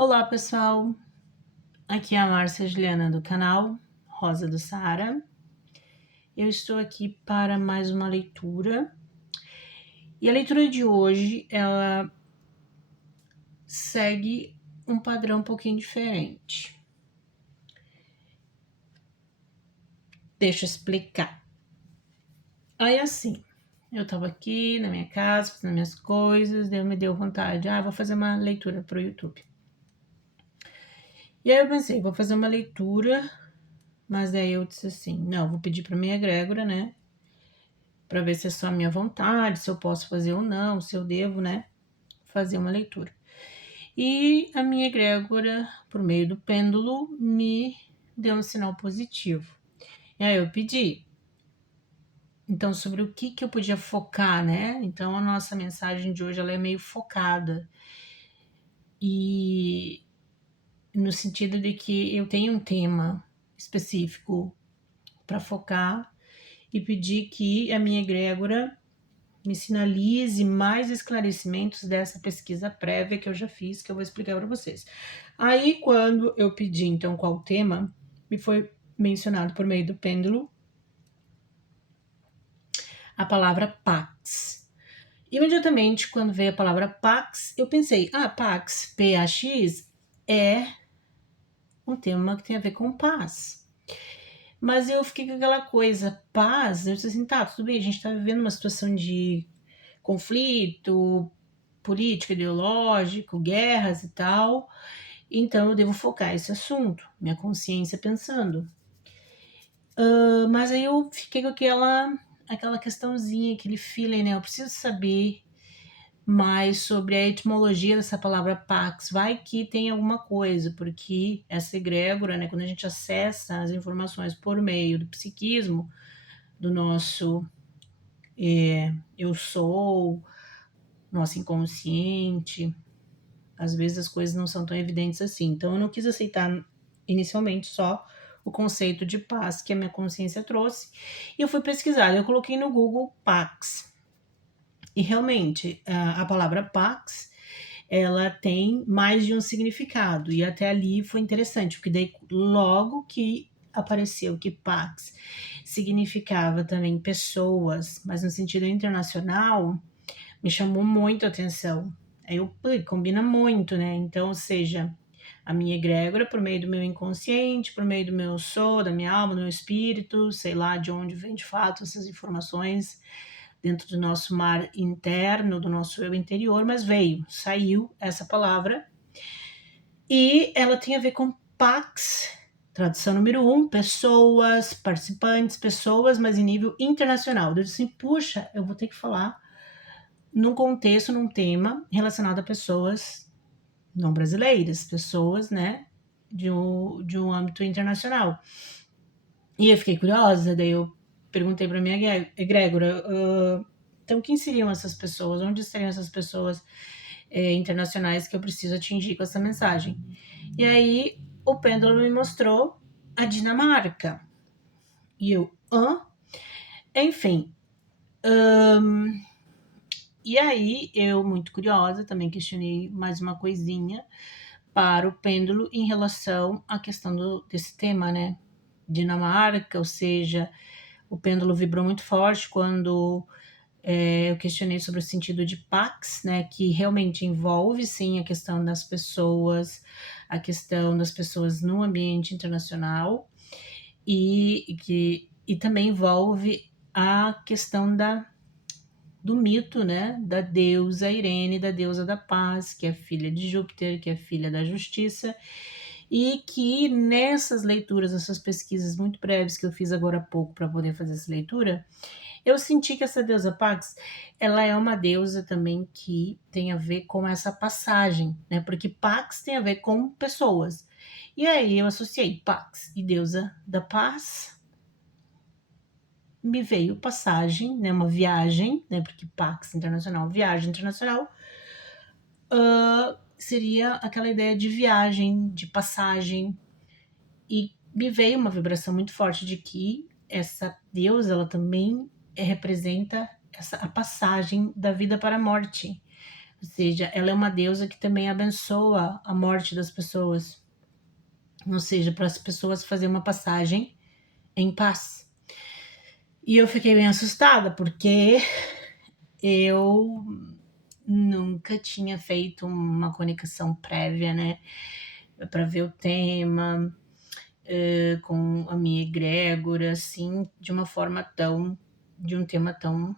Olá, pessoal. Aqui é a Márcia Juliana do canal Rosa do Saara. Eu estou aqui para mais uma leitura. E a leitura de hoje, ela segue um padrão um pouquinho diferente. Deixa eu explicar. Aí assim, eu tava aqui na minha casa, fazendo minhas coisas, daí me deu vontade, vou fazer uma leitura pro YouTube. E aí eu pensei, vou fazer uma leitura, mas aí eu disse assim, não, vou pedir pra minha egrégora, né? Para ver se é só a minha vontade, se eu posso fazer ou não, se eu devo, né, fazer uma leitura. E a minha egrégora, por meio do pêndulo, me deu um sinal positivo. E aí eu pedi, então, sobre o que eu podia focar, né? Então, a nossa mensagem de hoje, ela é meio focada. E no sentido de que eu tenho um tema específico para focar e pedir que a minha egrégora me sinalize mais esclarecimentos dessa pesquisa prévia que eu já fiz, que eu vou explicar para vocês. Aí, quando eu pedi, então, qual tema, me foi mencionado por meio do pêndulo a palavra Pax. Imediatamente, quando veio a palavra Pax, eu pensei, Pax, P-A-X, é um tema que tem a ver com paz. Mas eu fiquei com aquela coisa, paz, eu disse assim, tá, tudo bem, a gente tá vivendo uma situação de conflito, político, ideológico, guerras e tal, então eu devo focar esse assunto, minha consciência pensando. Mas aí eu fiquei com aquela questãozinha, aquele feeling, né? Eu preciso saber mais sobre a etimologia dessa palavra pax. Vai que tem alguma coisa, porque essa egrégora, né? Quando a gente acessa as informações por meio do psiquismo, do nosso eu sou, nosso inconsciente, às vezes as coisas não são tão evidentes assim. Então eu não quis aceitar inicialmente só o conceito de paz que a minha consciência trouxe. E eu fui pesquisar, eu coloquei no Google Pax. E realmente, a palavra Pax, ela tem mais de um significado. E até ali foi interessante, porque daí logo que apareceu que Pax significava também pessoas, mas no sentido internacional, me chamou muito a atenção. Aí eu, combina muito, né? Então, ou seja, a minha egrégora por meio do meu inconsciente, por meio do meu sou, da minha alma, do meu espírito, sei lá de onde vem de fato essas informações dentro do nosso mar interno, do nosso eu interior, mas saiu essa palavra e ela tem a ver com Pax, tradução número 1, pessoas, participantes, pessoas, mas em nível internacional. Eu disse assim, puxa, eu vou ter que falar num contexto, num tema relacionado a pessoas não brasileiras, pessoas, né, de um âmbito internacional. E eu fiquei curiosa, daí eu perguntei para minha egrégora, então quem seriam essas pessoas? Onde estariam essas pessoas internacionais que eu preciso atingir com essa mensagem? E aí o pêndulo me mostrou a Dinamarca. E eu, Enfim, e aí eu, muito curiosa, também questionei mais uma coisinha para o pêndulo em relação à questão desse tema, né? Dinamarca, ou seja, o pêndulo vibrou muito forte quando eu questionei sobre o sentido de Pax, né? Que realmente envolve sim a questão das pessoas, a questão das pessoas no ambiente internacional e também envolve a questão do mito, né, da deusa Irene, da deusa da paz, que é filha de Júpiter, que é filha da justiça, e que nessas leituras, essas pesquisas muito breves que eu fiz agora há pouco para poder fazer essa leitura, eu senti que essa deusa Pax, ela é uma deusa também que tem a ver com essa passagem, né, porque Pax tem a ver com pessoas. E aí eu associei Pax e deusa da paz, me veio passagem, né, uma viagem, né, porque Pax Internacional, viagem internacional, seria aquela ideia de viagem, de passagem, e me veio uma vibração muito forte de que essa deusa, ela também representa a passagem da vida para a morte, Ou seja, ela é uma deusa que também abençoa a morte das pessoas. Ou seja, para as pessoas fazerem uma passagem em paz. E eu fiquei bem assustada, porque eu nunca tinha feito uma conexão prévia, né? Para ver o tema, com a minha egrégora, assim, de uma forma de um tema tão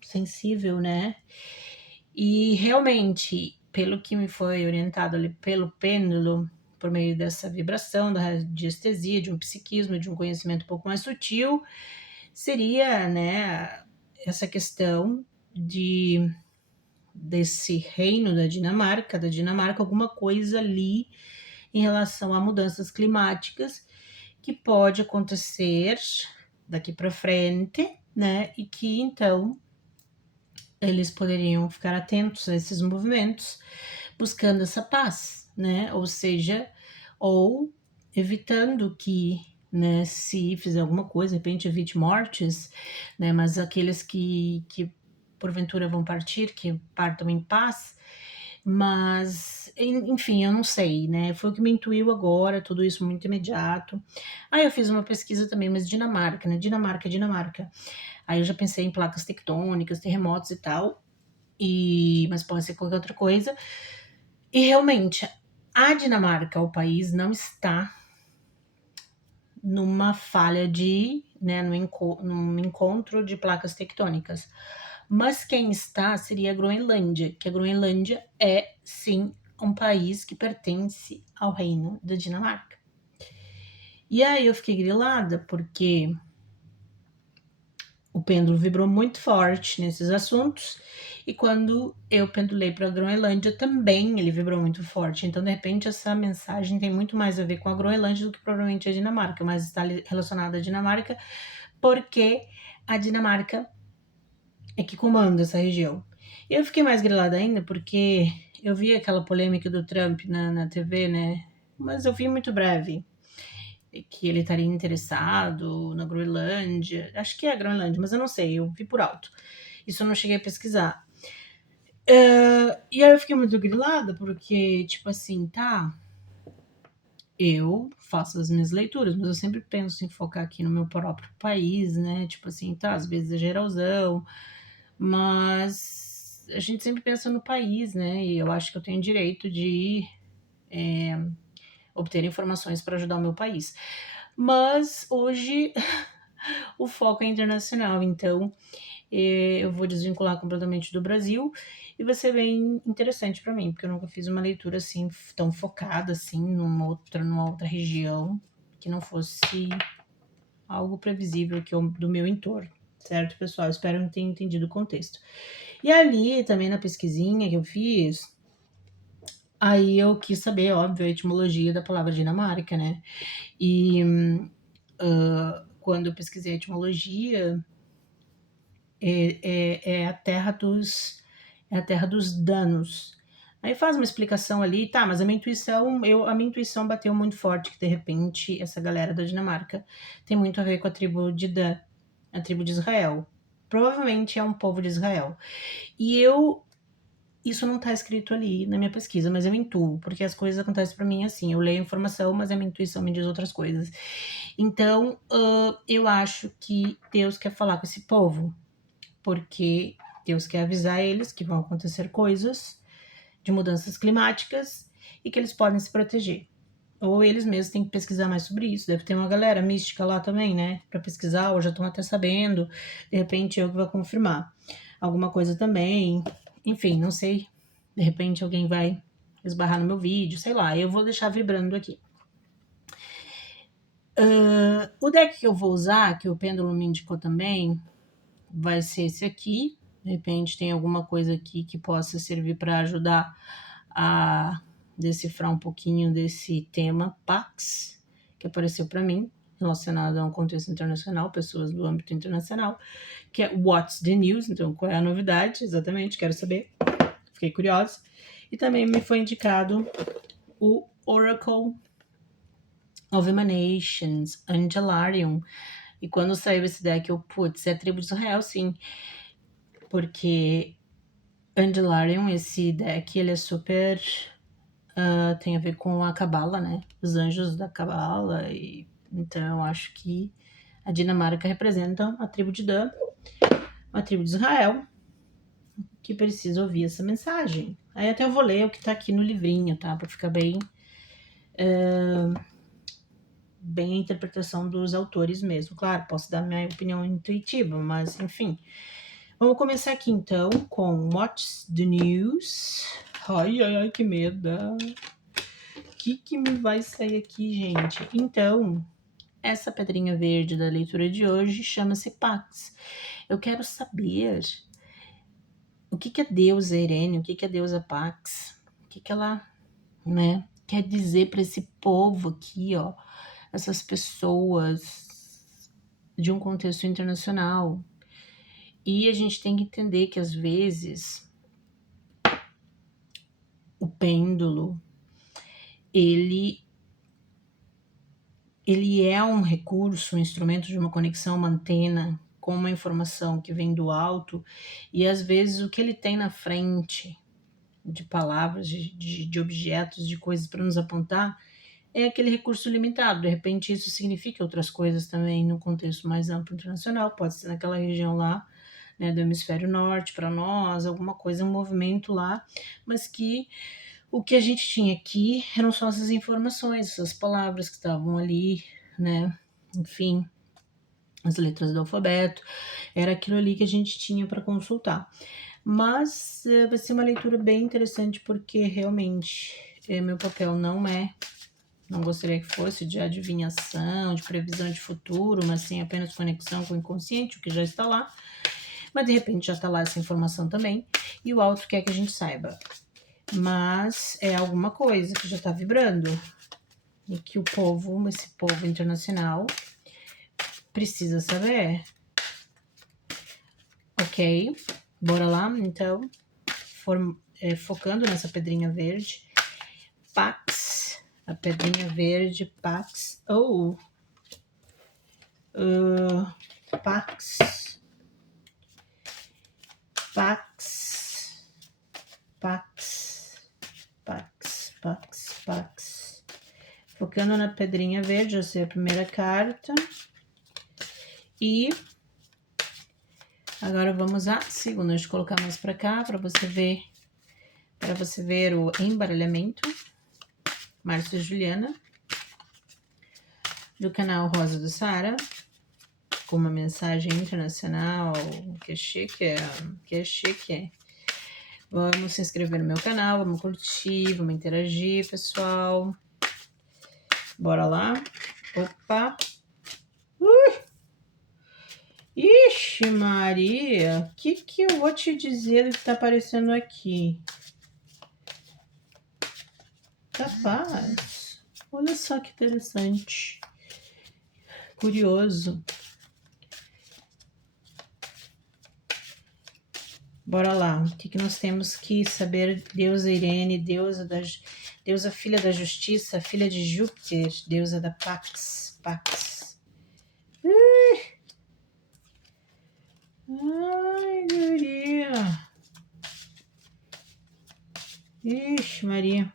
sensível, né? E realmente, pelo que me foi orientado ali pelo pêndulo, por meio dessa vibração, da radiestesia, de um psiquismo, de um conhecimento um pouco mais sutil, seria, né, essa questão desse reino da Dinamarca, alguma coisa ali em relação a mudanças climáticas que pode acontecer daqui para frente, né? E que então eles poderiam ficar atentos a esses movimentos, buscando essa paz, né? Ou seja, ou evitando que, né, se fizer alguma coisa, de repente evite mortes, né? Mas aqueles que porventura vão partir, que partam em paz, mas, enfim, eu não sei, né? Foi o que me intuiu agora, tudo isso muito imediato. Aí eu fiz uma pesquisa também, mas Dinamarca, né? Dinamarca. Aí eu já pensei em placas tectônicas, terremotos e tal, mas pode ser qualquer outra coisa. E realmente, a Dinamarca, o país, não está numa falha né, num encontro de placas tectônicas. Mas quem está seria a Groenlândia, que a Groenlândia é, sim, um país que pertence ao reino da Dinamarca. E aí eu fiquei grilada, porque o pêndulo vibrou muito forte nesses assuntos, e quando eu pendulei para a Groenlândia também ele vibrou muito forte. Então, de repente, essa mensagem tem muito mais a ver com a Groenlândia do que provavelmente a Dinamarca, mas está relacionada à Dinamarca, porque a Dinamarca é que comanda essa região. E eu fiquei mais grilada ainda, porque eu vi aquela polêmica do Trump na TV, né? Mas eu vi muito breve que ele estaria interessado na Groenlândia. Acho que é a Groenlândia, mas eu não sei, eu vi por alto. Isso eu não cheguei a pesquisar. E aí eu fiquei muito grilada, porque, tipo assim, tá, eu faço as minhas leituras, mas eu sempre penso em focar aqui no meu próprio país, né? Tipo assim, tá, às vezes é geralzão, mas a gente sempre pensa no país, né? E eu acho que eu tenho direito de obter informações para ajudar o meu país. Mas hoje o foco é internacional, então eu vou desvincular completamente do Brasil e vai ser bem interessante para mim, porque eu nunca fiz uma leitura assim tão focada assim numa outra região que não fosse algo previsível que do meu entorno, certo, pessoal? Espero que tenham entendido o contexto. E ali também na pesquisinha que eu fiz, aí eu quis saber, óbvio, a etimologia da palavra Dinamarca, né? E quando eu pesquisei a etimologia, é a terra dos danos. Aí faz uma explicação ali, tá, mas a minha intuição bateu muito forte que de repente essa galera da Dinamarca tem muito a ver com a tribo de Dan, a tribo de Israel. Provavelmente é um povo de Israel. E isso não tá escrito ali na minha pesquisa, mas eu intuo, porque as coisas acontecem para mim assim, eu leio a informação, mas a minha intuição me diz outras coisas. Então, eu acho que Deus quer falar com esse povo, porque Deus quer avisar eles que vão acontecer coisas de mudanças climáticas e que eles podem se proteger. Ou eles mesmos têm que pesquisar mais sobre isso. Deve ter uma galera mística lá também, né? Para pesquisar, ou já estão até sabendo. De repente eu que vou confirmar alguma coisa também. Enfim, não sei. De repente alguém vai esbarrar no meu vídeo, sei lá. Eu vou deixar vibrando aqui. O deck que eu vou usar, que o pêndulo me indicou também, vai ser esse aqui. De repente tem alguma coisa aqui que possa servir para ajudar a decifrar um pouquinho desse tema Pax, que apareceu para mim, relacionado a um contexto internacional, pessoas do âmbito internacional, que é What's the News, então qual é a novidade, exatamente, quero saber, fiquei curiosa. E também me foi indicado o Oracle of Emanations, Angelarium, e quando saiu esse deck, eu, putz, é a tribo de Israel, sim, porque Andalarion, esse deck, ele é super... tem a ver com a Cabala, né? Os anjos da Cabala. E então eu acho que a Dinamarca representa a tribo de Dan, a tribo de Israel, que precisa ouvir essa mensagem. Aí até eu vou ler o que tá aqui no livrinho, tá? Pra ficar bem a interpretação dos autores mesmo. Claro, posso dar minha opinião intuitiva, mas enfim. Vamos começar aqui então com What's the News? Ai, ai, ai, que medo. O que me vai sair aqui, gente? Então, essa pedrinha verde da leitura de hoje chama-se Pax. Eu quero saber o que a deusa Irene, o que a deusa Pax, o que ela, né, quer dizer para esse povo aqui, ó, essas pessoas de um contexto internacional. E a gente tem que entender que às vezes o pêndulo ele é um recurso, um instrumento de uma conexão, uma antena com uma informação que vem do alto, e às vezes o que ele tem na frente de palavras, de objetos, de coisas para nos apontar, é aquele recurso limitado. De repente isso significa outras coisas também no contexto mais amplo internacional, pode ser naquela região lá, né, do hemisfério norte para nós, alguma coisa, um movimento lá, mas que o que a gente tinha aqui eram só essas informações, essas palavras que estavam ali, né? Enfim, as letras do alfabeto, era aquilo ali que a gente tinha para consultar. Mas vai ser uma leitura bem interessante, porque realmente meu papel não gostaria que fosse de adivinhação, de previsão de futuro, mas sim apenas conexão com o inconsciente, o que já está lá. Mas de repente já está lá essa informação também, e o alto quer que a gente saiba. Mas é alguma coisa que já está vibrando e que esse povo internacional precisa saber. Ok, bora lá então, focando nessa pedrinha verde. Pax, a pedrinha verde, Pax, Pax, Pax, Pax, Pax, Pax, Pax. Focando na pedrinha verde, essa é a primeira carta. E agora vamos à segunda. Deixa eu colocar mais para cá para você ver o embaralhamento. Márcia Juliana, do canal Rosa do Sara, com uma mensagem internacional. Que chique, que chique. Vamos se inscrever no meu canal, vamos curtir, vamos interagir, pessoal. Bora lá. Opa. Ixi, Maria, o que eu vou te dizer do que tá aparecendo aqui? Capaz. Olha só que interessante. Curioso. Bora lá. O que nós temos que saber? Deusa Irene, deusa filha da justiça, filha de Júpiter, deusa da Pax. Ai, guria. Ixi, Maria.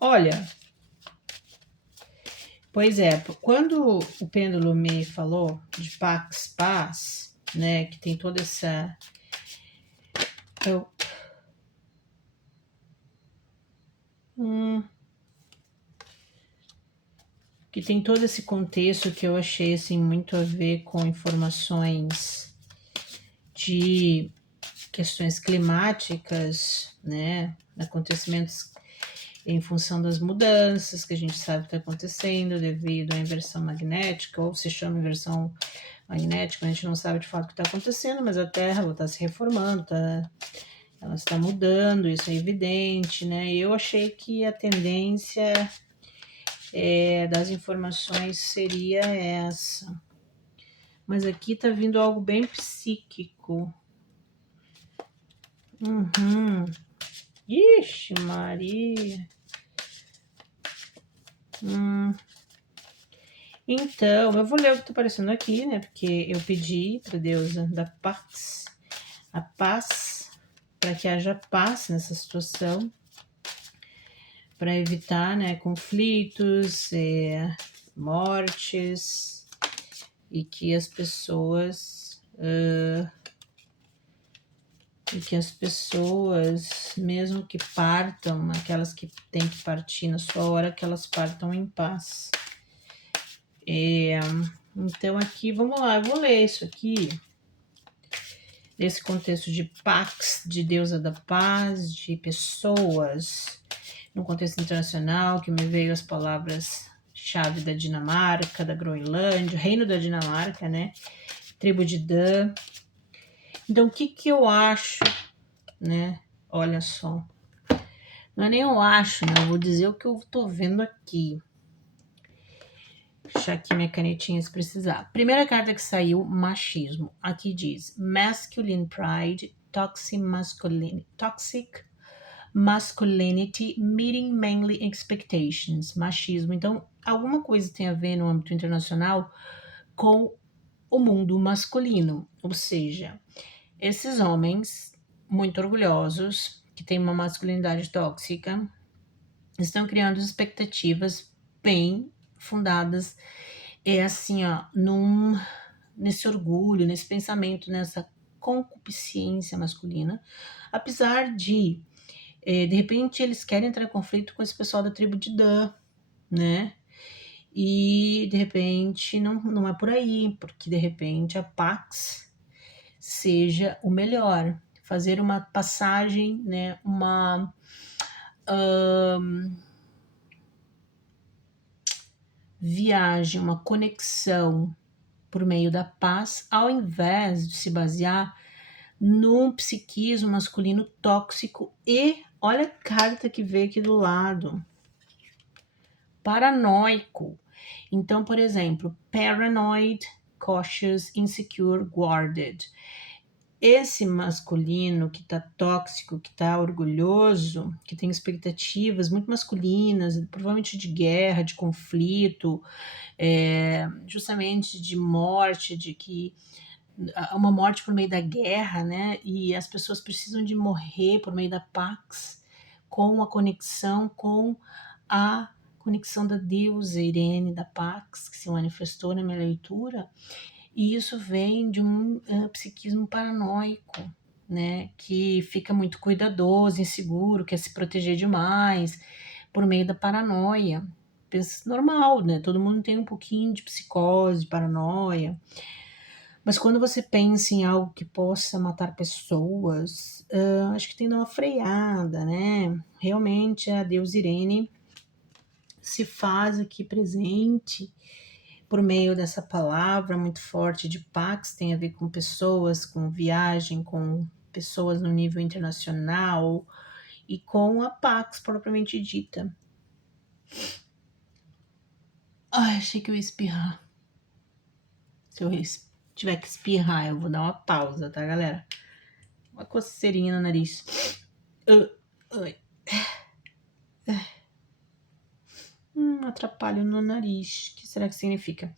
Olha, pois é, quando o pêndulo me falou de Pax, paz, né, que tem toda essa... que tem todo esse contexto que eu achei, assim, muito a ver com informações de questões climáticas, né, acontecimentos em função das mudanças que a gente sabe que está acontecendo devido à inversão magnética, ou se chama inversão magnética, a gente não sabe de fato o que está acontecendo, mas a Terra está se reformando, ela está mudando, isso é evidente, né? Eu achei que a tendência das informações seria essa. Mas aqui tá vindo algo bem psíquico. Ixi, Maria. Então, eu vou ler o que tá aparecendo aqui, né? Porque eu pedi pra deusa da Pax, a paz, para que haja paz nessa situação, para evitar, né, conflitos, mortes, e que as pessoas mesmo que partam, aquelas que têm que partir na sua hora, que elas partam em paz. Então aqui, vamos lá, eu vou ler isso aqui, nesse contexto de Pax, de deusa da paz, de pessoas, no contexto internacional, que me veio as palavras-chave da Dinamarca, da Groenlândia, Reino da Dinamarca, né? Tribo de Dan. Então, o que eu acho, né? Olha só. Não é nem eu acho, né? Eu vou dizer o que eu tô vendo aqui. Deixar aqui minha canetinha se precisar. Primeira carta que saiu, machismo. Aqui diz, masculine pride, toxic masculinity, meeting manly expectations. Machismo. Então, alguma coisa tem a ver no âmbito internacional com o mundo masculino. Ou seja, esses homens muito orgulhosos, que têm uma masculinidade tóxica, estão criando expectativas bem fundadas, assim, ó, nesse orgulho, nesse pensamento, nessa concupiscência masculina, apesar de repente, eles querem entrar em conflito com esse pessoal da tribo de Dan, né? E, de repente, não é por aí, porque, de repente, a Pax seja o melhor. Fazer uma passagem, né? Uma viagem, uma conexão por meio da paz, ao invés de se basear num psiquismo masculino tóxico e, olha a carta que veio aqui do lado, paranoico. Então, por exemplo, paranoid, cautious, insecure, guarded. Esse masculino que tá tóxico, que tá orgulhoso, que tem expectativas muito masculinas, provavelmente de guerra, de conflito, justamente de morte, de que uma morte por meio da guerra, né? E as pessoas precisam de morrer por meio da Pax, com a conexão com a conexão da deusa Irene da Pax, que se manifestou na minha leitura, e isso vem de um psiquismo paranoico, né? Que fica muito cuidadoso, inseguro, quer se proteger demais, por meio da paranoia. Pensa normal, né? Todo mundo tem um pouquinho de psicose, de paranoia. Mas quando você pensa em algo que possa matar pessoas, acho que tem que dar uma freada, né? Realmente a deusa Irene se faz aqui presente por meio dessa palavra muito forte de Pax, tem a ver com pessoas, com viagem, com pessoas no nível internacional e com a Pax propriamente dita. Ai, achei que eu ia espirrar. Se eu tiver que espirrar, eu vou dar uma pausa, tá, galera? Uma coceirinha no nariz. Atrapalho no nariz. O que será que significa?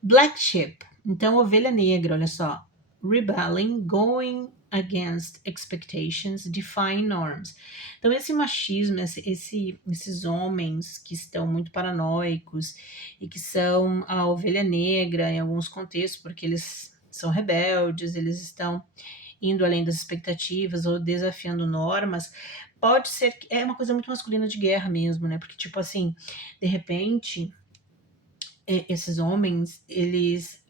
Black sheep. Então, ovelha negra, olha só. Rebelling, going against expectations, defying norms. Então, esse machismo, esses homens que estão muito paranoicos e que são a ovelha negra em alguns contextos, porque eles são rebeldes, eles estão indo além das expectativas ou desafiando normas, pode ser que é uma coisa muito masculina de guerra mesmo, né? Porque, tipo assim, de repente, esses homens, eles,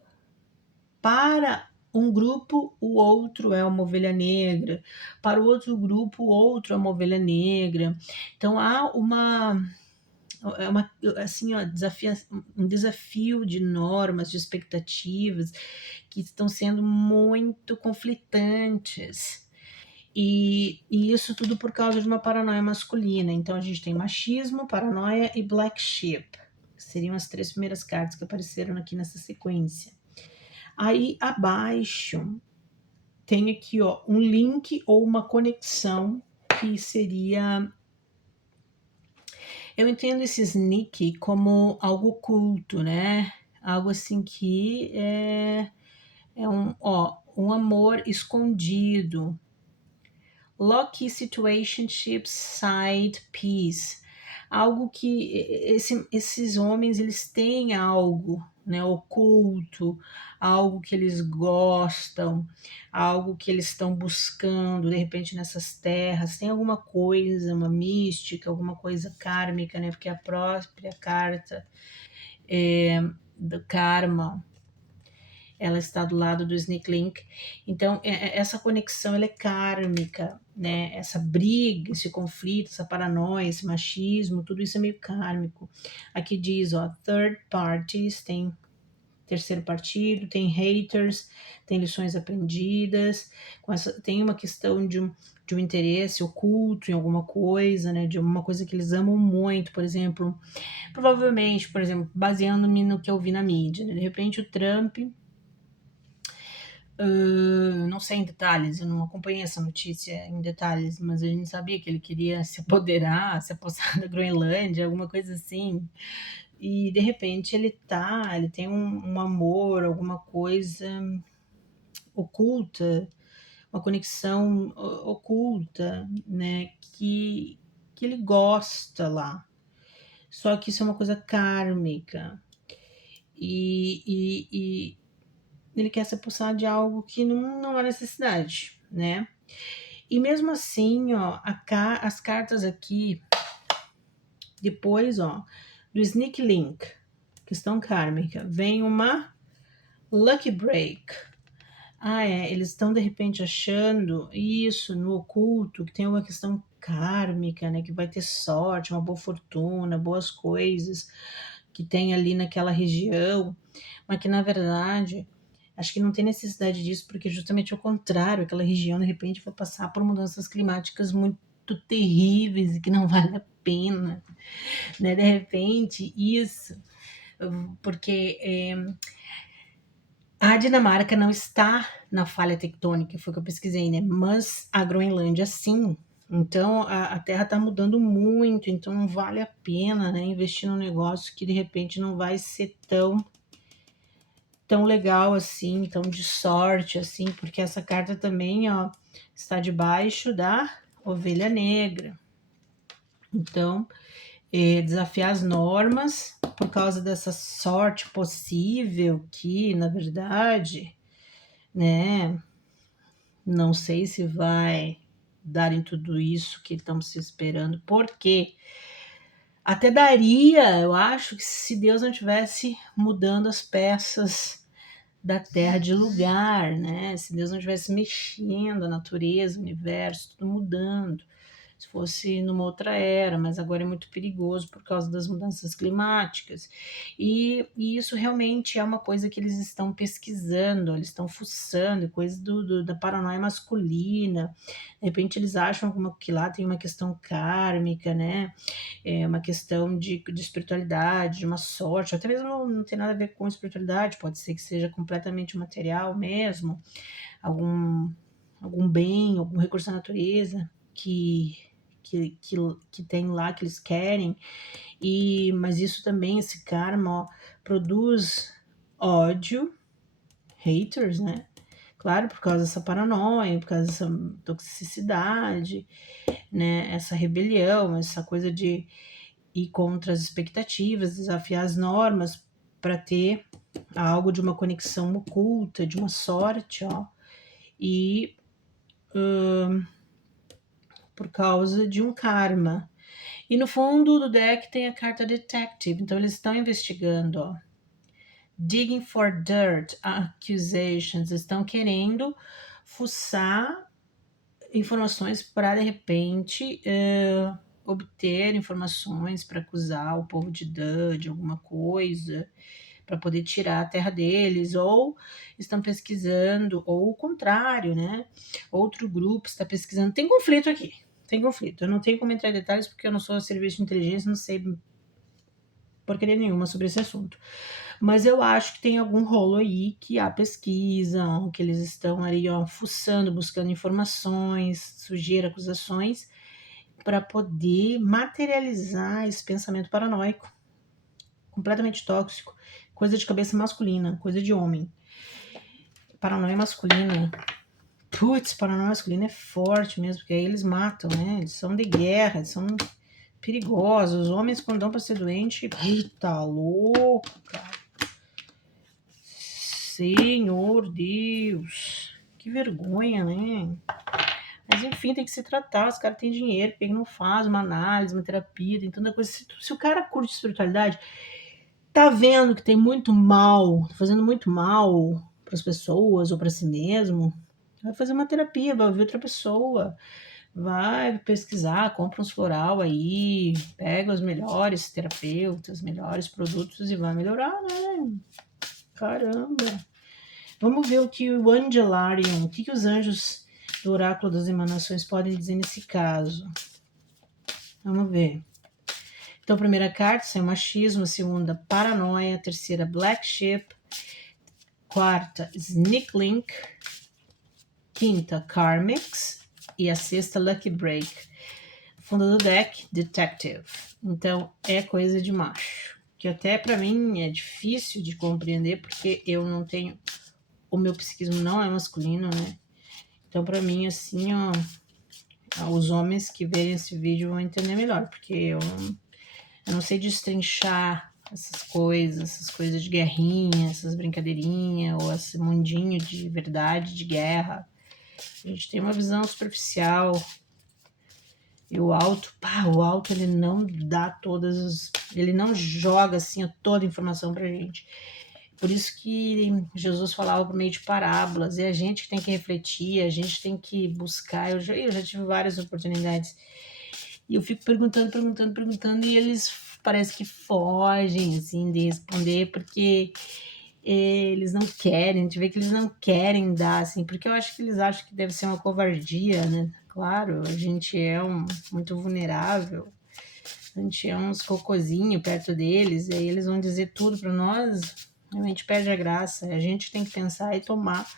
para um grupo, o outro é uma ovelha negra, para o outro grupo, o outro é uma ovelha negra. Então há assim, ó, um desafio de normas, de expectativas que estão sendo muito conflitantes. E isso tudo por causa de uma paranoia masculina. Então a gente tem machismo, paranoia e black sheep. Seriam as 3 primeiras cartas que apareceram aqui nessa sequência. Aí abaixo tem aqui, ó, um link ou uma conexão que seria... Eu entendo esse sneak como algo oculto, né? Algo assim que é um... Ó, um amor escondido. Lucky situationships side piece. Algo que esses homens, eles têm algo, né, oculto, algo que eles gostam, algo que eles estão buscando, de repente nessas terras, tem alguma coisa, uma mística, alguma coisa kármica, né, porque a própria carta do karma, ela está do lado do Snake Link. Então, essa conexão, ela é kármica, né? Essa briga, esse conflito, essa paranoia, esse machismo, tudo isso é meio kármico. Aqui diz, ó, third parties, tem terceiro partido, tem haters, tem lições aprendidas, tem uma questão de um interesse oculto em alguma coisa, né? De alguma coisa que eles amam muito, por exemplo, provavelmente, por exemplo, baseando-me no que eu vi na mídia, né? De repente o Trump, não sei em detalhes, eu não acompanhei essa notícia em detalhes, mas a gente sabia que ele queria se apoderar, se apossar da Groenlândia, alguma coisa assim. E de repente ele tem um amor, alguma coisa oculta, uma conexão oculta, né? Que ele gosta lá. Só que isso é uma coisa kármica. E ele quer se apossar de algo que não há necessidade, né? E mesmo assim, ó, as cartas aqui, depois, ó, do Sneak Link, questão kármica, vem uma Lucky Break. Eles estão de repente achando isso no oculto, que tem uma questão kármica, né? Que vai ter sorte, uma boa fortuna, boas coisas que tem ali naquela região, mas que na verdade acho que não tem necessidade disso, porque justamente ao contrário, aquela região de repente vai passar por mudanças climáticas muito terríveis e que não vale a pena, né? De repente, isso, porque a Dinamarca não está na falha tectônica, foi o que eu pesquisei, né? Mas a Groenlândia sim. Então a Terra está mudando muito, então não vale a pena, né, investir num negócio que de repente não vai ser tão legal assim, tão de sorte assim, porque essa carta também, ó, está debaixo da ovelha negra. Então, desafiar as normas por causa dessa sorte possível que, na verdade, né, não sei se vai dar em tudo isso que estamos se esperando, porque até daria, eu acho, que se Deus não tivesse mudando as peças da Terra de lugar, né? Se Deus não estivesse mexendo a natureza, o universo, tudo mudando. Se fosse numa outra era, mas agora é muito perigoso por causa das mudanças climáticas. E isso realmente é uma coisa que eles estão pesquisando, eles estão fuçando, coisa da paranoia masculina. De repente eles acham que lá tem uma questão kármica, né? Uma questão de espiritualidade, de uma sorte, até mesmo não tem nada a ver com espiritualidade, pode ser que seja completamente material mesmo, algum, algum bem, algum recurso da natureza que tem lá, que eles querem, mas isso também, esse karma, ó, produz ódio, haters, né? Claro, por causa dessa paranoia, por causa dessa toxicidade, né? Essa rebelião, essa coisa de ir contra as expectativas, desafiar as normas para ter algo de uma conexão oculta, de uma sorte, ó. E por causa de um karma. E no fundo do deck tem a carta Detective, então eles estão investigando, ó. Digging for dirt, accusations, estão querendo fuçar informações para de repente obter informações para acusar o povo de Dan de alguma coisa, para poder tirar a terra deles, ou estão pesquisando, ou o contrário, né? Outro grupo está pesquisando. Tem conflito aqui, tem conflito. Eu não tenho como entrar em detalhes porque eu não sou serviço de inteligência, não sei porcaria nenhuma sobre esse assunto. Mas eu acho que tem algum rolo aí que há pesquisa, que eles estão ali, ó, fuçando, buscando informações, sugerir acusações, para poder materializar esse pensamento paranoico, completamente tóxico, coisa de cabeça masculina, coisa de homem. Paranoia masculina. Putz, paranoia masculina é forte mesmo, porque aí eles matam, né? Eles são de guerra, eles são perigosos. Os homens, quando dão pra ser doente, eita, louco, cara. Senhor Deus, que vergonha, né? Mas enfim, tem que se tratar. Os caras têm dinheiro, porque não faz uma análise, uma terapia, tem tanta coisa. Se o cara curte espiritualidade, tá vendo que tem muito mal, tá fazendo muito mal para as pessoas ou para si mesmo, vai fazer uma terapia, vai ver outra pessoa, vai pesquisar, compra uns floral aí, pega os melhores terapeutas, melhores produtos e vai melhorar, né? Caramba. Vamos ver o que o Angelarium, o que os anjos do oráculo das emanações podem dizer nesse caso. Vamos ver. Então, a primeira carta, sem machismo, a segunda, paranoia, a terceira, black sheep, quarta, sneak link, quinta, karmics e a sexta, lucky break. Fundo do deck, detective. Então, é coisa de macho. Que até para mim é difícil de compreender, porque eu não tenho... O meu psiquismo não é masculino, né? Então, para mim, assim, ó... Os homens que verem esse vídeo vão entender melhor, porque eu não sei destrinchar essas coisas de guerrinha, essas brincadeirinhas, ou esse mundinho de verdade, de guerra. A gente tem uma visão superficial. E o alto ele não dá todas as... Ele não joga assim toda a informação pra gente. Por isso que Jesus falava por meio de parábolas, e a gente que tem que refletir, a gente tem que buscar. Eu já tive várias oportunidades, e eu fico perguntando, e eles parece que fogem, assim, de responder, porque eles não querem, a gente vê que eles não querem dar, assim, porque eu acho que eles acham que deve ser uma covardia, né? Claro, a gente é muito vulnerável, a gente é uns cocôzinho perto deles, e aí eles vão dizer tudo para nós, a gente perde a graça, a gente tem que pensar e tomar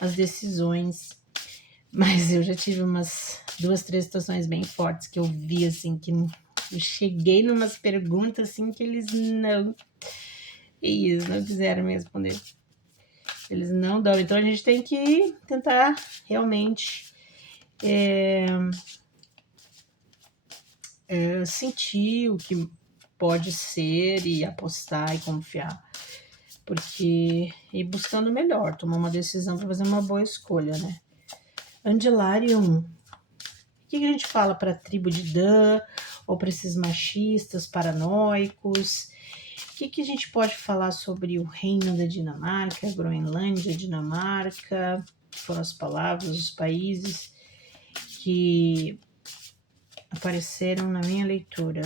as decisões. Mas eu já tive umas 2, 3 situações bem fortes que eu vi, assim, que eu cheguei numas perguntas, assim, que eles não quiseram me responder. Eles não dão. Então a gente tem que tentar realmente sentir o que pode ser e apostar e confiar. Porque ir buscando o melhor, tomar uma decisão para fazer uma boa escolha, né? Angelarium, o que a gente fala para a tribo de Dan ou para esses machistas paranoicos? O que a gente pode falar sobre o reino da Dinamarca, Groenlândia, Dinamarca? Foram as palavras, os países que apareceram na minha leitura.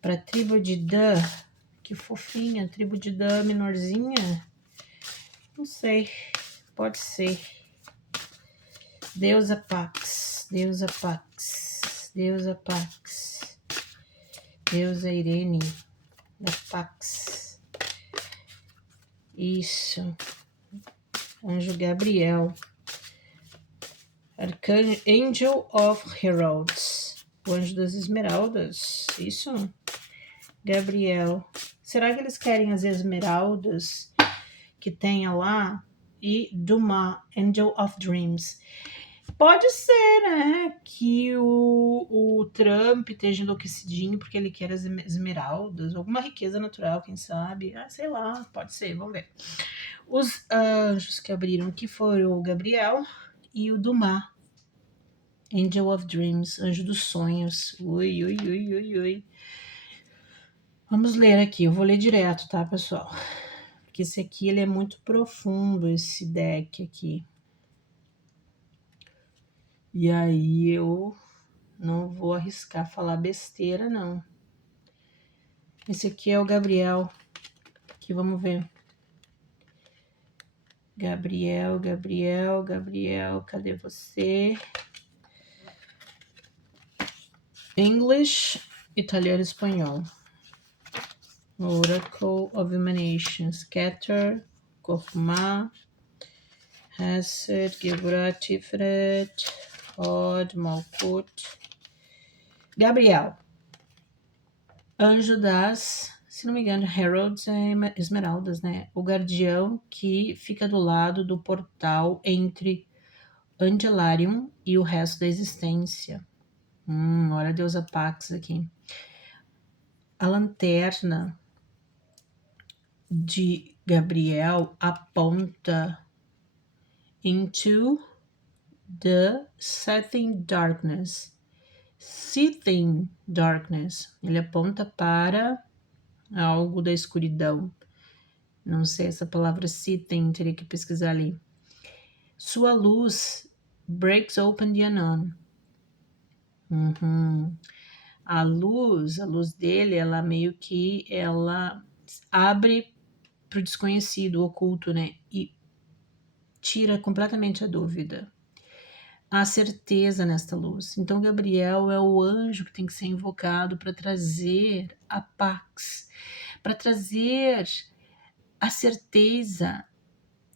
Para a tribo de Dan, que fofinha, tribo de Dan menorzinha, não sei, pode ser. Deusa Pax, Deusa Pax, Deusa Pax, Deusa Irene da Pax. Isso. Anjo Gabriel. Arcanjo Angel of Heralds. O anjo das esmeraldas. Isso. Gabriel. Será que eles querem as esmeraldas que tenha lá? E Duma, Angel of Dreams. Pode ser, né, que o Trump esteja enlouquecidinho porque ele quer as esmeraldas, alguma riqueza natural, quem sabe? Sei lá, pode ser, vamos ver. Os anjos que abriram, que foram o Gabriel e o Duma, Angel of Dreams, anjo dos sonhos. Ui, ui, ui, ui, ui. Vamos ler aqui, eu vou ler direto, tá, pessoal? Porque esse aqui, ele é muito profundo, esse deck aqui. E aí eu não vou arriscar falar besteira, não. Esse aqui é o Gabriel. Aqui, vamos ver. Gabriel, Gabriel, Gabriel, cadê você? English, italiano, espanhol. Oracle of Emanation, Scatter, Korma, Hesed, Gevurah, Tiferet, Od, Malkut. Gabriel, anjo das se não me engano, heralds é esmeraldas, né? O guardião que fica do lado do portal entre Angelarium e o resto da existência. Olha a deusa Pax aqui. A lanterna de Gabriel aponta into the setting darkness. Seething darkness. Ele aponta para algo da escuridão. Não sei essa palavra seething, teria que pesquisar ali. Sua luz breaks open the unknown. A luz dele, ela meio que ela abre para o desconhecido, o oculto, né? E tira completamente a dúvida. Há certeza nesta luz. Então, Gabriel é o anjo que tem que ser invocado para trazer a pax, para trazer a certeza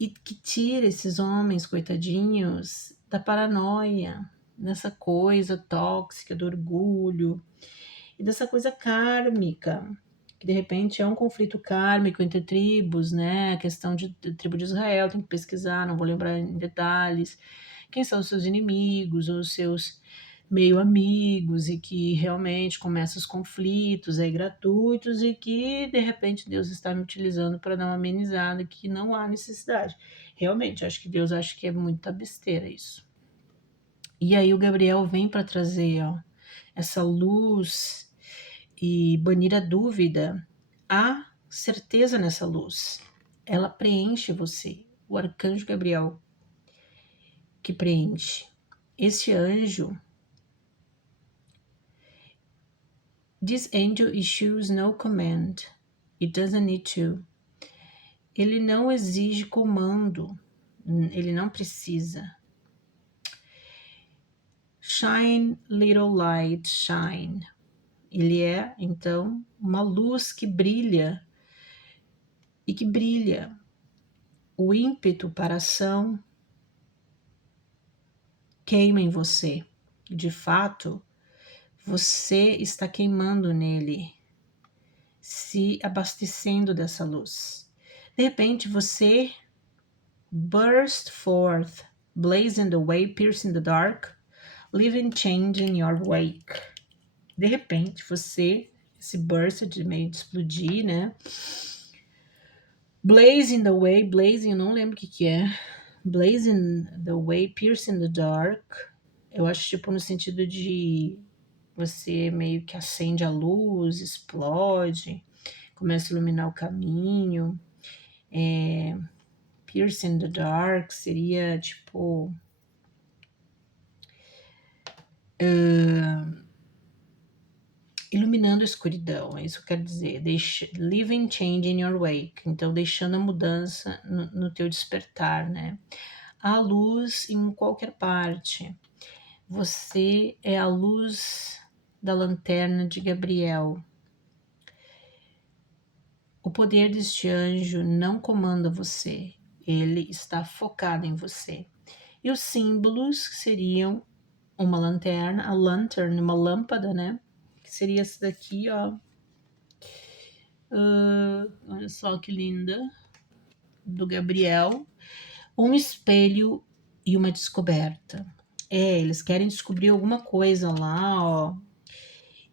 e que tira esses homens, coitadinhos, da paranoia, dessa coisa tóxica, do orgulho e dessa coisa kármica, que de repente é um conflito kármico entre tribos, né? A questão de tribo de Israel, tem que pesquisar, não vou lembrar em detalhes quem são os seus inimigos ou os seus meio amigos e que realmente começam os conflitos aí gratuitos e que de repente Deus está me utilizando para dar uma amenizada que não há necessidade. Realmente, acho que Deus acha que é muita besteira isso. E aí o Gabriel vem para trazer, ó, essa luz e banir a dúvida. Há certeza nessa luz. Ela preenche você. O arcanjo Gabriel que preenche. Esse anjo, this angel issues no command. It doesn't need to. Ele não exige comando. Ele não precisa. Shine, little light, shine. Ele é, então, uma luz que brilha e que brilha. O ímpeto para a ação queima em você. De fato, você está queimando nele, se abastecendo dessa luz. De repente, você burst forth, blazing the way, piercing the dark, living change in your wake. De repente, você, esse burst de meio de explodir, né? Blazing the way, blazing, eu não lembro o que é. Blazing the way, piercing the dark. Eu acho tipo no sentido de você meio que acende a luz, explode, começa a iluminar o caminho. Piercing the dark seria tipo iluminando a escuridão, é isso que eu quero dizer. Living change in your wake, então deixando a mudança no teu despertar, né? Há luz em qualquer parte. Você é a luz da lanterna de Gabriel. O poder deste anjo não comanda você, ele está focado em você. E os símbolos seriam uma lanterna, a lantern, uma lâmpada, né? Que seria essa daqui, ó. Olha só que linda. Do Gabriel. Um espelho e uma descoberta. Eles querem descobrir alguma coisa lá, ó.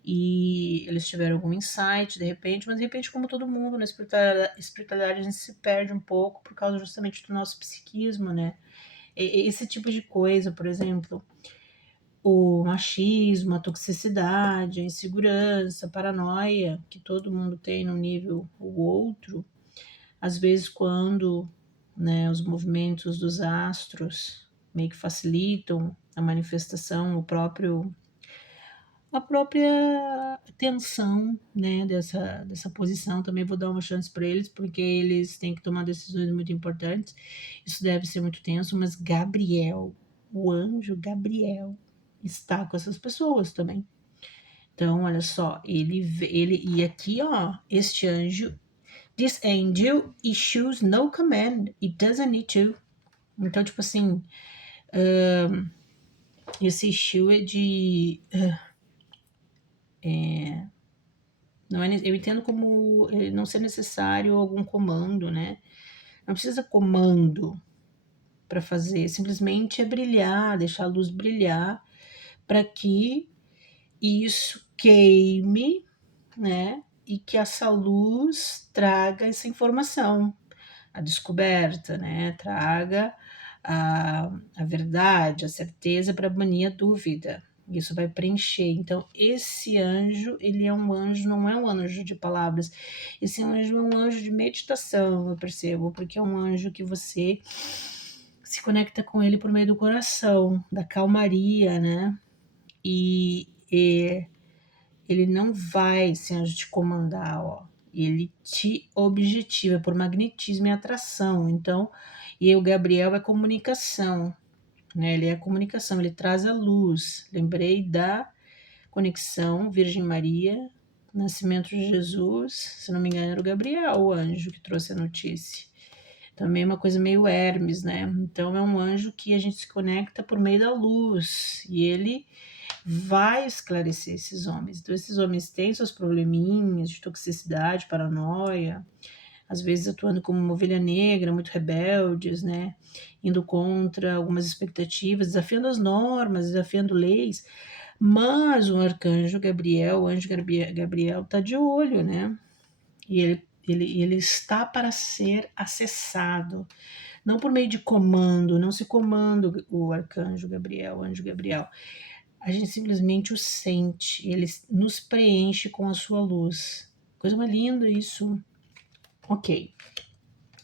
E eles tiveram algum insight, de repente, mas de repente, como todo mundo, na espiritualidade a gente se perde um pouco por causa justamente do nosso psiquismo, né? Esse tipo de coisa, por exemplo, o machismo, a toxicidade, a insegurança, a paranoia, que todo mundo tem num nível ou outro, às vezes quando, né, os movimentos dos astros meio que facilitam a manifestação, a própria tensão, né, dessa posição. Também vou dar uma chance para eles, porque eles têm que tomar decisões muito importantes. Isso deve ser muito tenso, mas Gabriel, o anjo Gabriel, está com essas pessoas também. Então, olha só, ele e aqui, ó, este anjo, this angel issues no command, it doesn't need to. Então, tipo assim, esse issue é de Eu entendo como não ser necessário algum comando, né? Não precisa comando para fazer, simplesmente é brilhar, deixar a luz brilhar para que isso queime, né? E que essa luz traga essa informação, a descoberta, né? Traga a verdade, a certeza para banir a dúvida. Isso vai preencher. Então, esse anjo, ele é um anjo, não é um anjo de palavras. Esse anjo é um anjo de meditação, eu percebo, porque é um anjo que você se conecta com ele por meio do coração, da calmaria, né? E ele não vai, esse anjo, te comandar, ó. Ele te objetiva por magnetismo e atração. Então, e o Gabriel é comunicação, né? Ele é comunicação, ele traz a luz. Lembrei da conexão Virgem Maria, nascimento de Jesus. Se não me engano, era o Gabriel, o anjo que trouxe a notícia. Também é uma coisa meio Hermes, né? Então é um anjo que a gente se conecta por meio da luz e ele vai esclarecer esses homens. Então esses homens têm seus probleminhas de toxicidade, paranoia, às vezes atuando como uma ovelha negra, muito rebeldes, né? Indo contra algumas expectativas, desafiando as normas, desafiando leis. Mas o arcanjo Gabriel, o anjo Gabriel, tá de olho, né? E ele está para ser acessado, não por meio de comando, não se comanda o arcanjo Gabriel, o anjo Gabriel. A gente simplesmente o sente, ele nos preenche com a sua luz. Coisa mais linda isso. Ok,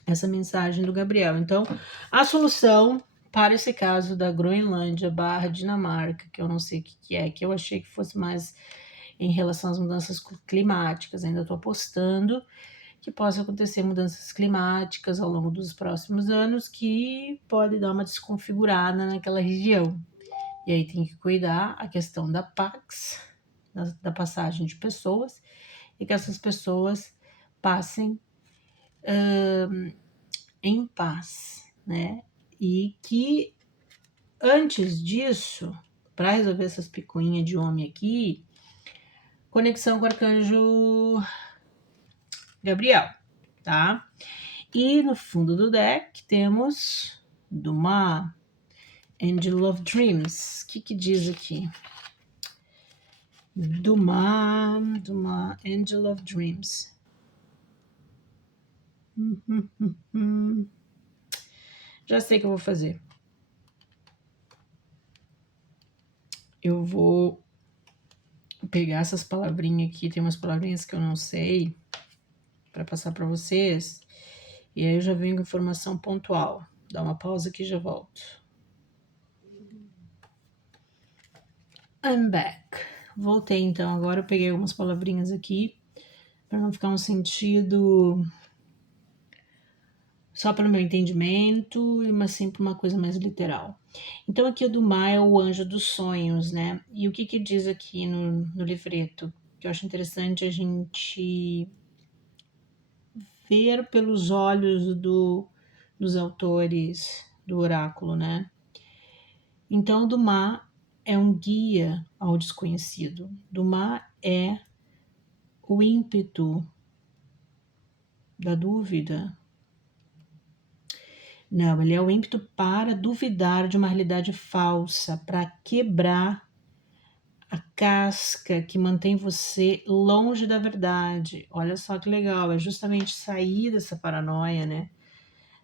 essa mensagem do Gabriel. Então, a solução para esse caso da Groenlândia barra Dinamarca, que eu não sei o que é, que eu achei que fosse mais em relação às mudanças climáticas, ainda estou apostando que possa acontecer mudanças climáticas ao longo dos próximos anos que pode dar uma desconfigurada naquela região. E aí tem que cuidar a questão da Pax, da passagem de pessoas, e que essas pessoas passem em paz, né? E que antes disso, para resolver essas picuinhas de homem aqui, conexão com o arcanjo Gabriel, tá? E no fundo do deck temos Dumas, Angel of Dreams. O que diz aqui? Dumas, Angel of Dreams. Já sei o que eu vou fazer. Eu vou pegar essas palavrinhas aqui, tem umas palavrinhas que eu não sei, para passar para vocês. E aí eu já venho com informação pontual. Dá uma pausa aqui e já volto. I'm back. Voltei então. Agora eu peguei algumas palavrinhas aqui para não ficar um sentido só para o meu entendimento, mas sempre uma coisa mais literal. Então aqui o Dumas é o anjo dos sonhos, né? E o que diz aqui no livreto? Que eu acho interessante a gente ver pelos olhos dos autores do oráculo, né? Então o Dumas é um guia ao desconhecido. Dumas é o ímpeto da dúvida. Não, ele é o ímpeto para duvidar de uma realidade falsa, para quebrar a casca que mantém você longe da verdade. Olha só que legal, é justamente sair dessa paranoia, né?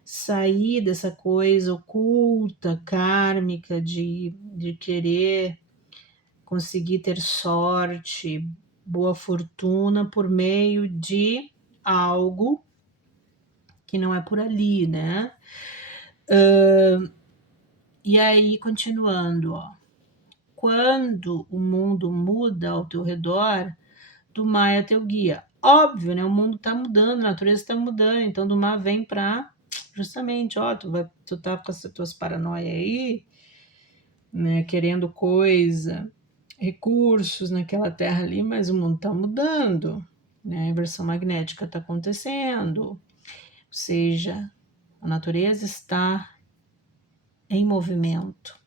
Sair dessa coisa oculta, kármica, de querer conseguir ter sorte, boa fortuna por meio de algo que não é por ali, né? E aí, continuando, ó. Quando o mundo muda ao teu redor, Dumas é teu guia. Óbvio, né? O mundo tá mudando, a natureza tá mudando, então Dumas vem pra justamente, ó, tu tá com essas tuas paranoias aí, né? Querendo coisa, recursos naquela terra ali, mas o mundo tá mudando, né? A inversão magnética tá acontecendo, ou seja, a natureza está em movimento.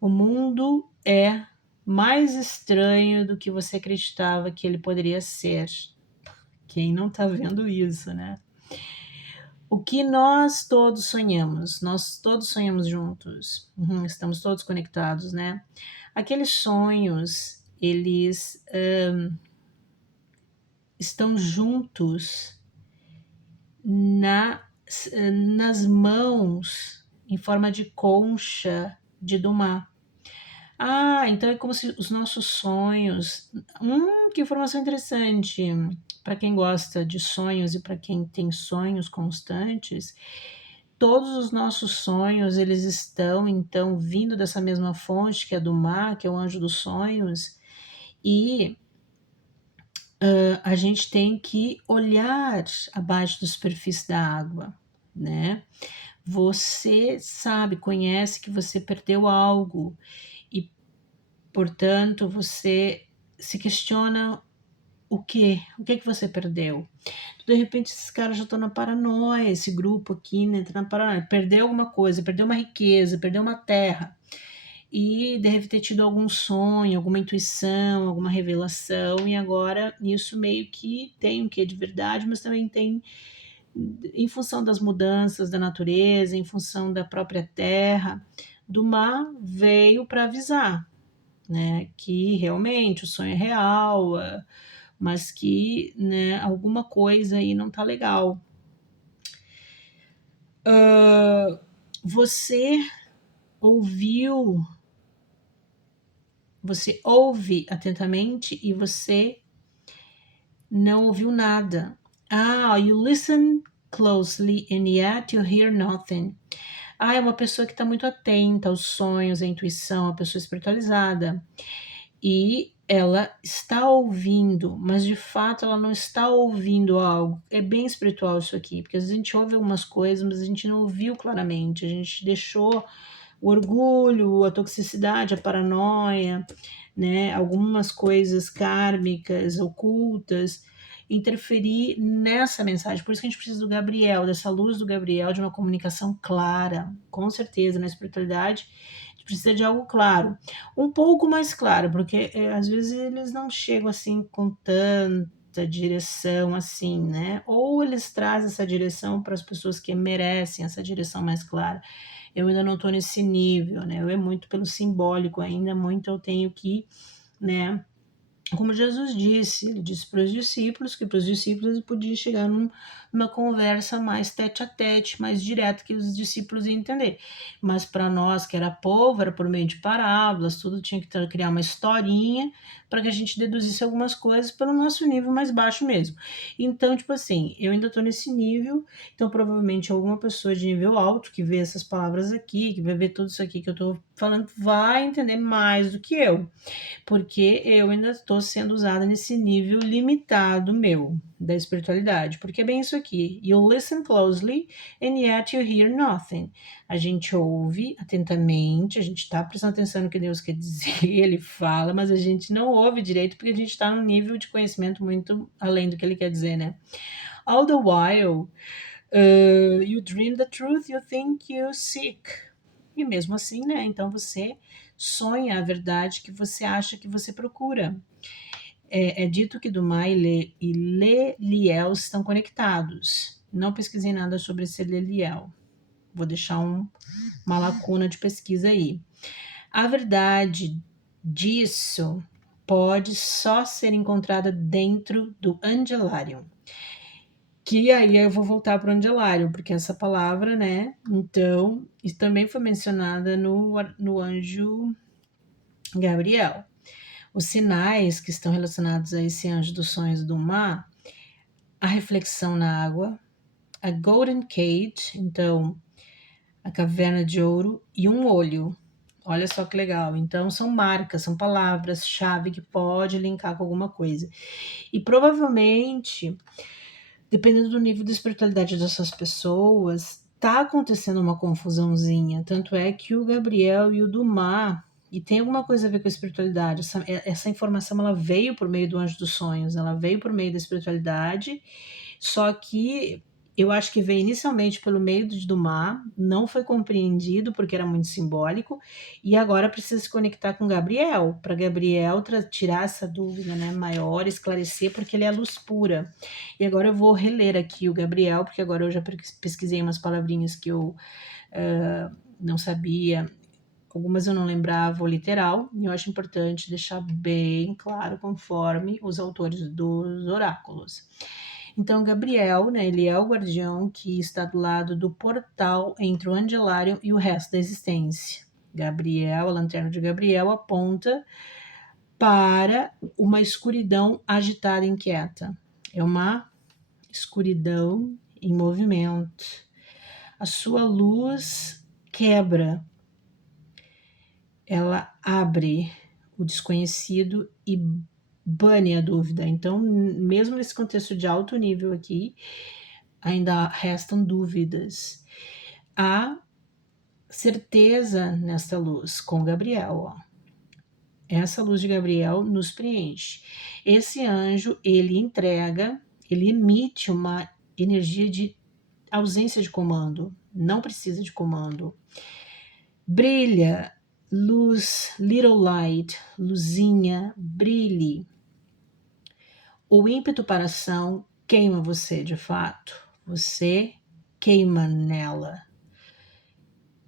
O mundo é mais estranho do que você acreditava que ele poderia ser. Quem não tá vendo isso, né? O que nós todos sonhamos, nós todos sonhamos juntos, estamos todos conectados, né? Aqueles sonhos, eles estão juntos nas mãos, em forma de concha de Dumas. Ah, então é como se os nossos sonhos. Que informação interessante. Para quem gosta de sonhos e para quem tem sonhos constantes, todos os nossos sonhos, eles estão então vindo dessa mesma fonte que é do mar, que é o anjo dos sonhos, e a gente tem que olhar abaixo da superfície da água, né? Você sabe, conhece que você perdeu algo e, portanto, você se questiona o quê? O que que você perdeu? De repente, esses caras já estão na paranoia, esse grupo aqui, né, tá na paranoia, perdeu alguma coisa, perdeu uma riqueza, perdeu uma terra, e deve ter tido algum sonho, alguma intuição, alguma revelação, e agora isso meio que tem um quê de verdade, mas também tem, em função das mudanças da natureza, em função da própria terra, do mar veio para avisar, né, que realmente o sonho é real, mas que, né, alguma coisa aí não tá legal. Você ouviu, você ouve atentamente e você não ouviu nada. You listen closely and yet you hear nothing. É uma pessoa que está muito atenta aos sonhos, à intuição, a pessoa espiritualizada. E ela está ouvindo, mas de fato ela não está ouvindo algo. É bem espiritual isso aqui, porque às vezes a gente ouve algumas coisas, mas a gente não ouviu claramente. A gente deixou o orgulho, a toxicidade, a paranoia, né, algumas coisas kármicas, ocultas, interferir nessa mensagem. Por isso que a gente precisa do Gabriel, dessa luz do Gabriel, de uma comunicação clara. Com certeza, na espiritualidade, a gente precisa de algo claro. Um pouco mais claro, porque às vezes eles não chegam assim com tanta direção assim, né? Ou eles trazem essa direção para as pessoas que merecem essa direção mais clara. Eu ainda não estou nesse nível, né? Eu é muito pelo simbólico ainda, muito eu tenho que, né? Como Jesus disse, ele disse para os discípulos que para os discípulos ele podia chegar numa conversa mais tete a tete, mais direta, que os discípulos iam entender. Mas para nós, que era povo, era por meio de parábolas, tudo tinha que criar uma historinha para que a gente deduzisse algumas coisas pelo nosso nível mais baixo mesmo. Então, tipo assim, eu ainda estou nesse nível, então provavelmente alguma pessoa de nível alto que vê essas palavras aqui, que vai ver tudo isso aqui que eu estou falando, vai entender mais do que eu, porque eu ainda estou sendo usada nesse nível limitado meu da espiritualidade, porque é bem isso aqui. You listen closely and yet you hear nothing. A gente ouve atentamente, a gente está prestando atenção no que Deus quer dizer, ele fala, mas a gente não ouve direito porque a gente está num nível de conhecimento muito além do que ele quer dizer, né? All the while, you dream the truth you think you seek. E mesmo assim, né? Então você sonha a verdade que você acha que você procura. É dito que Dumas e Leliel estão conectados. Não pesquisei nada sobre esse Leliel. Vou deixar uma lacuna de pesquisa aí. A verdade disso pode só ser encontrada dentro do Angelarium. Que aí eu vou voltar para o Angelário, porque essa palavra, né? Então, isso também foi mencionada no anjo Gabriel. Os sinais que estão relacionados a esse anjo dos sonhos do mar, a reflexão na água, a Golden Cage, então a caverna de ouro, e um olho. Olha só que legal. Então, são marcas, são palavras-chave que pode linkar com alguma coisa. E provavelmente, dependendo do nível de espiritualidade dessas pessoas, tá acontecendo uma confusãozinha. Tanto é que o Gabriel e o Dumas, e tem alguma coisa a ver com a espiritualidade. Essa informação ela veio por meio do anjo dos sonhos, ela veio por meio da espiritualidade, só que Eu acho que veio inicialmente pelo meio do mar, não foi compreendido porque era muito simbólico, e agora precisa se conectar com Gabriel, para Gabriel tirar essa dúvida, né, maior, esclarecer, porque ele é a luz pura. E agora eu vou reler aqui o Gabriel, porque agora eu já pesquisei umas palavrinhas que eu não sabia, algumas eu não lembrava o literal, e eu acho importante deixar bem claro conforme os autores dos oráculos. Então, Gabriel, né, ele é o guardião que está do lado do portal entre o Angelário e o resto da existência. Gabriel, a lanterna de Gabriel, aponta para uma escuridão agitada e inquieta. É uma escuridão em movimento. A sua luz quebra, ela abre o desconhecido e bane a dúvida. Então, mesmo nesse contexto de alto nível aqui, ainda restam dúvidas. Há certeza nesta luz com Gabriel, ó. Essa luz de Gabriel nos preenche. Esse anjo, ele entrega, ele emite uma energia de ausência de comando, não precisa de comando. Brilha, luz, little light, luzinha, brilhe. O ímpeto para a ação queima você de fato. Você queima nela,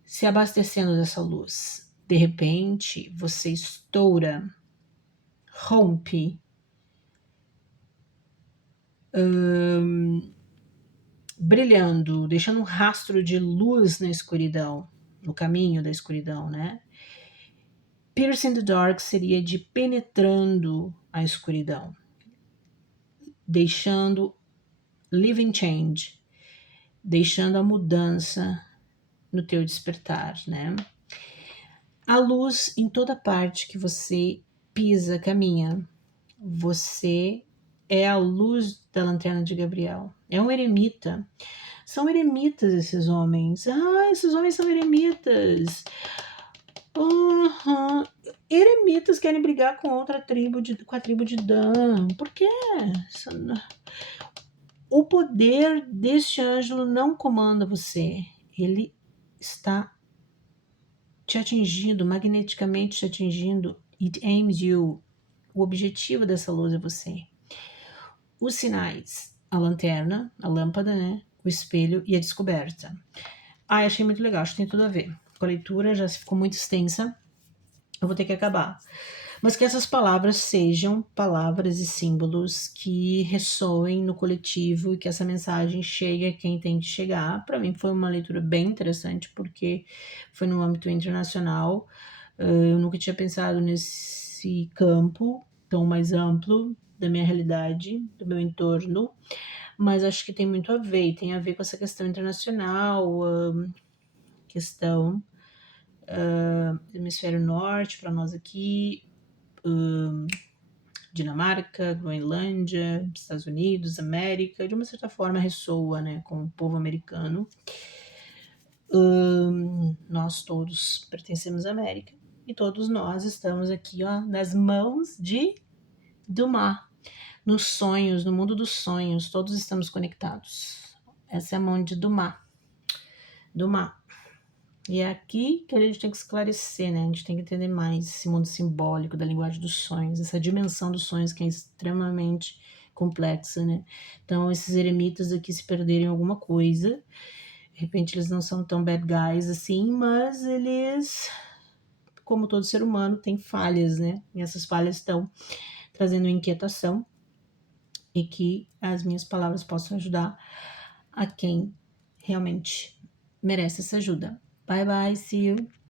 se abastecendo dessa luz. De repente, você estoura, rompe, brilhando, deixando um rastro de luz na escuridão, no caminho da escuridão, né? Piercing the dark seria de penetrando a escuridão, deixando living change, deixando a mudança no teu despertar, né? A luz em toda parte que você pisa, caminha. Você é a luz da lanterna de Gabriel. É um eremita. São eremitas esses homens. Ah, esses homens são eremitas. Uhum. Eremitas querem brigar com outra tribo, com a tribo de Dan. Por quê? O poder deste ângelo não comanda você. Ele está te atingindo, magneticamente te atingindo. It aims you. O objetivo dessa luz é você. Os sinais, a lanterna, a lâmpada, né? O espelho e a descoberta. Ah, achei muito legal, acho que tem tudo a ver. Com a leitura já ficou muito extensa, eu vou ter que acabar. Mas que essas palavras sejam palavras e símbolos que ressoem no coletivo e que essa mensagem chegue a quem tem que chegar. Para mim foi uma leitura bem interessante, porque foi no âmbito internacional. Eu nunca tinha pensado nesse campo tão mais amplo da minha realidade, do meu entorno, mas acho que tem muito a ver, e tem a ver com essa questão internacional, questão do hemisfério norte, para nós aqui, Dinamarca, Groenlândia, Estados Unidos, América, de uma certa forma ressoa, né, com o povo americano. Nós todos pertencemos à América e todos nós estamos aqui, ó, nas mãos do mar, nos sonhos, no mundo dos sonhos, todos estamos conectados. Essa é a mão de do mar. E é aqui que a gente tem que esclarecer, né? A gente tem que entender mais esse mundo simbólico da linguagem dos sonhos, essa dimensão dos sonhos que é extremamente complexa, né? Então, esses eremitas aqui se perderem em alguma coisa, de repente eles não são tão bad guys assim, mas eles, como todo ser humano, têm falhas, né? E essas falhas estão trazendo inquietação e que as minhas palavras possam ajudar a quem realmente merece essa ajuda. Bye bye, see you.